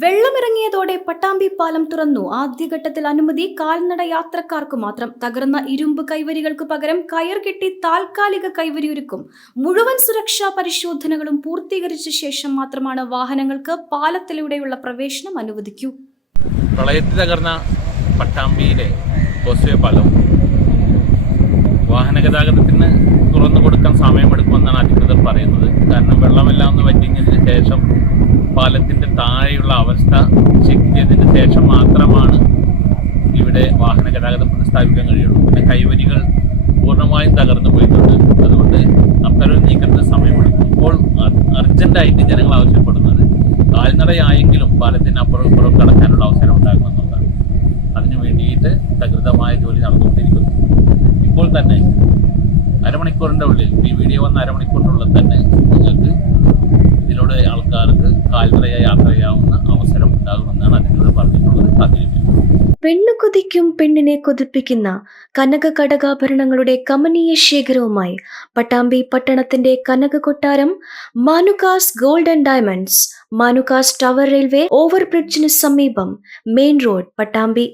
വെള്ളമിറങ്ങിയതോടെ പട്ടാമ്പി പാലം തുറന്നു. ആദ്യഘട്ടത്തിൽ അനുമതി കാൽനട യാത്രക്കാർക്ക് മാത്രം. തകർന്ന ഇരുമ്പ് കൈവരികൾക്ക് പകരം കയർ കെട്ടി താൽക്കാലിക കൈവരിയൊരുക്കും മുഴുവൻ സുരക്ഷാ പരിശോധനകളും പൂർത്തീകരിച്ച ശേഷം മാത്രമാണ് വാഹനങ്ങൾക്ക് പാലത്തിലൂടെയുള്ള പ്രവേശനം അനുവദിക്കൂ. പ്രളയത്തിൽ തകർന്ന പട്ടാമ്പിയിലെ പാലം വാഹന ഗതാഗതത്തിന് തുറന്നു കൊടുക്കാൻ സമയമെടുക്കുമെന്നാണ് അധികൃതർ പറയുന്നത്. കാരണം വെള്ളമെല്ലാം ഒന്ന് വറ്റിഞ്ഞതിന് ശേഷം പാലത്തിന്റെ താഴെയുള്ള അവസ്ഥ ചെക്ക് ചെയ്തതിന് ശേഷം മാത്രമാണ് ഇവിടെ വാഹന ഗതാഗതം പുനഃസ്ഥാപിക്കാൻ കഴിയുള്ളൂ. പിന്നെ കൈവരികൾ പൂർണമായും തകർന്നു പോയിട്ടുണ്ട്. അതുകൊണ്ട് അത്തരം നീക്കത്തിന് സമയമെടുക്കും. ഇപ്പോൾ അർജന്റായിട്ട് ജനങ്ങൾ ആവശ്യപ്പെടുന്നത് കാൽനടയായെങ്കിലും പാലത്തിന് അപ്പുറം ഇപ്പുറം കടക്കാനുള്ള അവസരം ഉണ്ടാകുമെന്നുള്ളതാണ് അതിനു വേണ്ടിയിട്ട് തകൃതമായ ജോലി നടന്നുകൊണ്ടിരിക്കുന്നു. ഇപ്പോൾ തന്നെ അരമണിക്കൂറിന്റെ ഉള്ളിൽ ഈ വീഡിയോ വന്ന അരമണിക്കൂറിനുള്ളിൽ തന്നെ നിങ്ങൾക്ക് യാത്ര അവസരം ഉണ്ടാകുമെന്നാണ് അധികൃതർ പറഞ്ഞിട്ടുള്ളത് കാത്തിരിക്കുന്നു പെണ്ണു കൊതിക്കും പെണ്ണിനെ കൊതിപ്പിക്കുന്ന കനക കടകാഭരണങ്ങളുടെ കമനീയ ശേഖരവുമായി പട്ടാമ്പി പട്ടണത്തിന്റെ കനക കൊട്ടാരം Manukas gold and diamonds Manukas tower railway ഓവർബ്രിഡ്ജിന് സമീപം മെയിൻ റോഡ് പട്ടാമ്പി